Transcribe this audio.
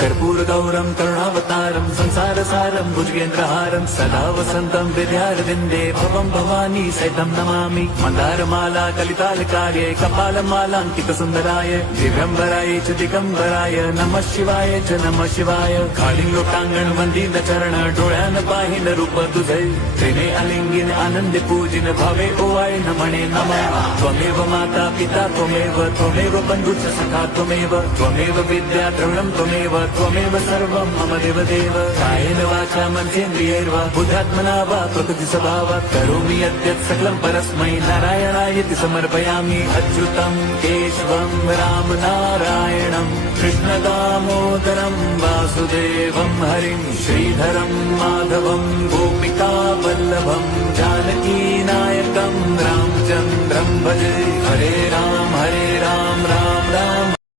कर्पूरगौरं करुणावतारं संसारसारं भुजगेन्द्रहारं सदा वसन्तं विद्यारविन्दे भवं भवानी सहितं नमामि। मन्दारमाला कलितालकार्ये कपालमालाङ्कितसुन्दराय दिव्यम्बराय च दिगम्बराय नमः शिवाय च नमः शिवाय। कालिङ्गोटाङ्गण वन्दित चरण डोळ्यान पाहिन रूप तुझे त्रिने अलिंगिन आनंदे पूजिन भावे ओवाय नमणे नमः। त्वमेव माता पिता त्वमेव बन्धुश्च सखा त्वमेव विद्या द्रविणं त्वमेव सर्वं मम देवदेव। कायेन वाचा मनसेन्द्रियैर्वा बुद्ध्यात्मना वा प्रकृतिस्वभावात् करोमि यद्यत् सकलं परस्मै नारायणायति समर्पयामि। अच्युतं केशवं रामनारायणं कृष्णदामोदरं वासुदेवं हरिं श्रीधरं माधवं गोपिकावल्लभं जानकीनायकं रामचन्द्रं भजे। हरे